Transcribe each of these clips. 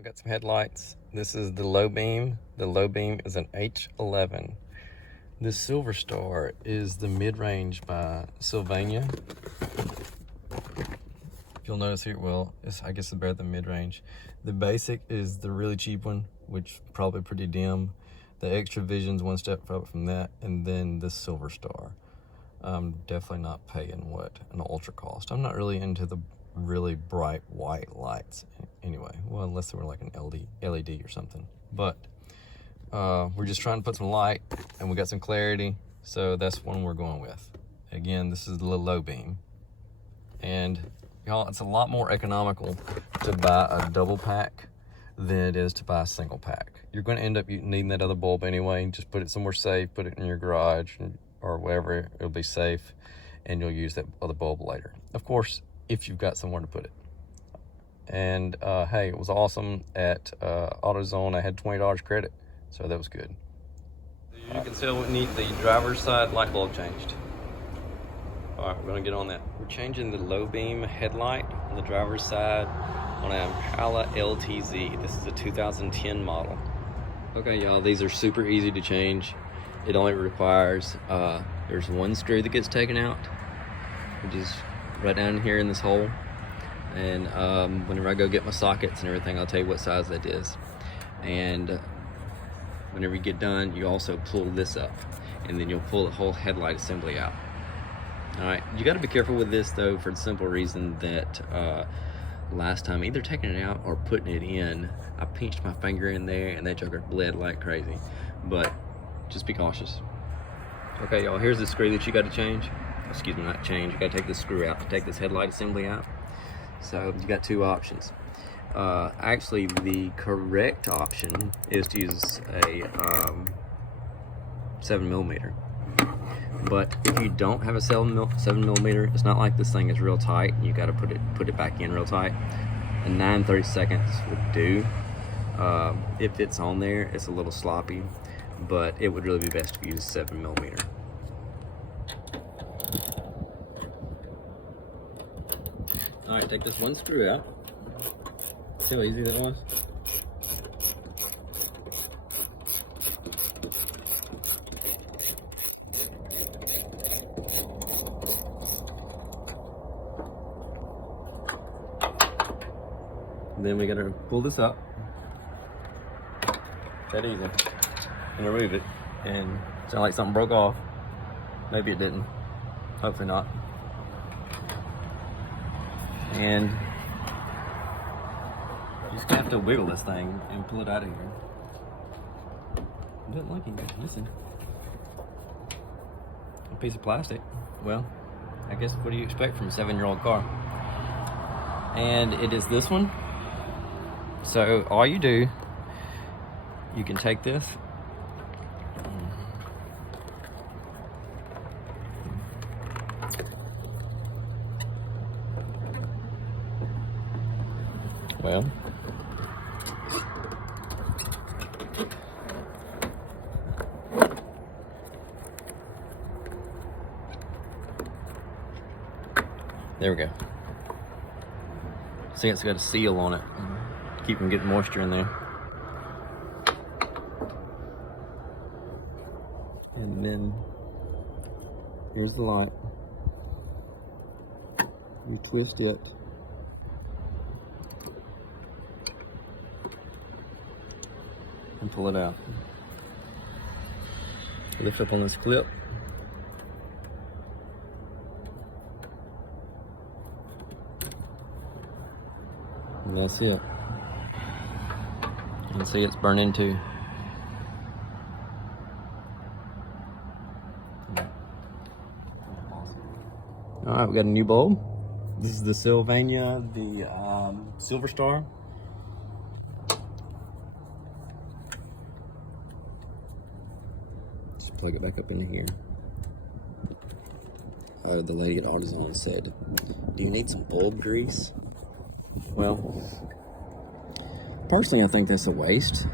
We got some headlights. This is the low beam. The low beam is an H11. This SilverStar is the mid-range by Sylvania. If you'll notice here, well, I guess it's better than mid-range. The basic is the really cheap one, which probably pretty dim. The extra vision's one step up from that, and then the SilverStar. I'm definitely not paying what an ultra cost. I'm not really into the really bright white lights anyway. Well, unless they were like an LED or something. But we're just trying to put some light, and we got some clarity, so that's one we're going with. Again, this is the low beam, and y'all, it's a lot more economical to buy a double pack than it is to buy a single pack. You're going to end up needing that other bulb anyway. Just put it somewhere safe, put it in your garage or wherever, it'll be safe, and you'll use that other bulb later. Of course, if you've got somewhere to put it. And hey, it was awesome at AutoZone. I had $20 credit, so that was good. You can tell we need the driver's side light bulb changed. All right, we're gonna get on that. We're changing the low beam headlight on the driver's side on an Impala LTZ. This is a 2010 model. Okay, y'all, these are super easy to change. It only requires, there's one screw that gets taken out, which is right down here in this hole. And whenever I go get my sockets and everything, I'll tell you what size that is. And whenever you get done, you also pull this up, and then you'll pull the whole headlight assembly out. All right, you got to be careful with this though, for the simple reason that last time, either taking it out or putting it in, I pinched my finger in there and that joker bled like crazy. But just be cautious. Okay, y'all, here's the screw that you got to change. Excuse me, not change. You got to take this screw out to take this headlight assembly out. So you got two options. Actually, the correct option is to use a 7mm. But if you don't have a 7mm, it's not like this thing is real tight. You got to put it back in real tight. A 9/32 would do. If it's on there, it's a little sloppy, but it would really be best to use 7mm. All right, take this one screw out. See how easy that was? Then we gotta pull this up. That easy. And remove it. And it sounded like something broke off. Maybe it didn't. Hopefully not. And you just have to wiggle this thing and pull it out of here. It doesn't like it. Listen. A piece of plastic. Well, I guess what do you expect from a 7-year-old car? And it is this one. So all you do, you can take this. Well, there we go. See, it's got a seal on it. Keep from getting moisture in there. And then here's the light. You twist it. And pull it out. Lift up on this clip. And that's it. You can see it's burning too. All right, we got a new bulb. This is the Sylvania, the SilverStar. Just plug it back up in here. The lady at AutoZone said, "Do you need some bulb grease?" Well, personally, I think that's a waste.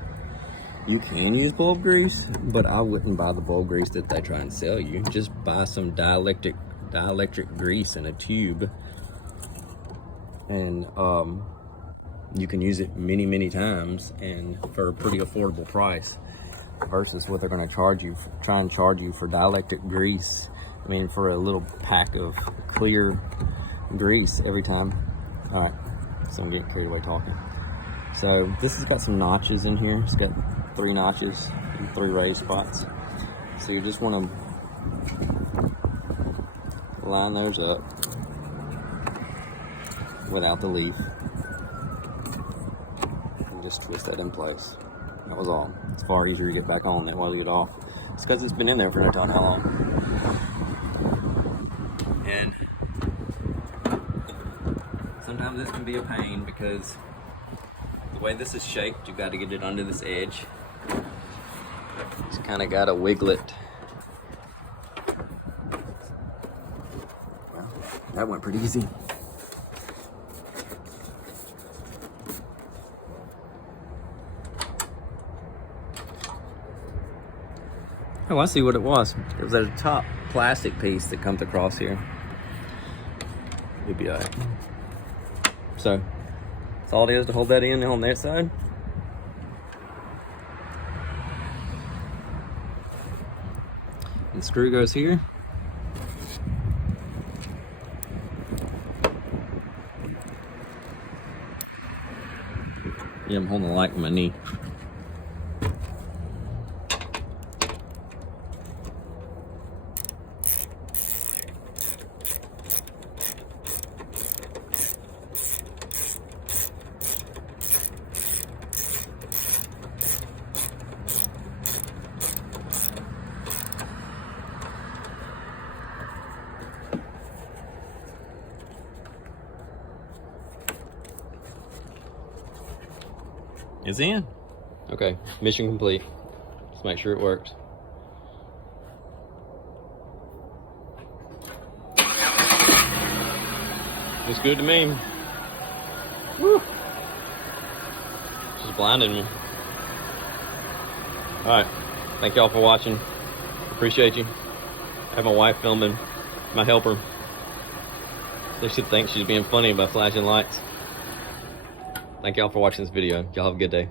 You can use bulb grease, but I wouldn't buy the bulb grease that they try and sell you. Just buy some dielectric grease in a tube, and you can use it many, many times and for a pretty affordable price versus what they're going to try and charge you for dielectric grease. I mean, for a little pack of clear grease every time. All right, so I'm getting carried away talking. So this has got some notches in here. It's got 3 notches and 3 raised spots. So you just want to line those up without the leaf and just twist that in place. That was all. It's far easier to get back on than while you get off. It's because it's been in there for no telling how long. And sometimes this can be a pain because the way this is shaped, you've got to get it under this edge. Just kind of got to wiggle it. Well, that went pretty easy. Oh, I see what it was. It was a top plastic piece that comes across here. You'll be all right. So, that's all it is to hold that in on that side. And the screw goes here. Yeah, I'm holding the light with my knee. It's in. Okay, mission complete. Let's make sure it works. Looks good to me. Woo! Just blinded me. Alright, thank y'all for watching. Appreciate you. I have my wife filming, my helper. They should think she's being funny by flashing lights. Thank y'all for watching this video. Y'all have a good day.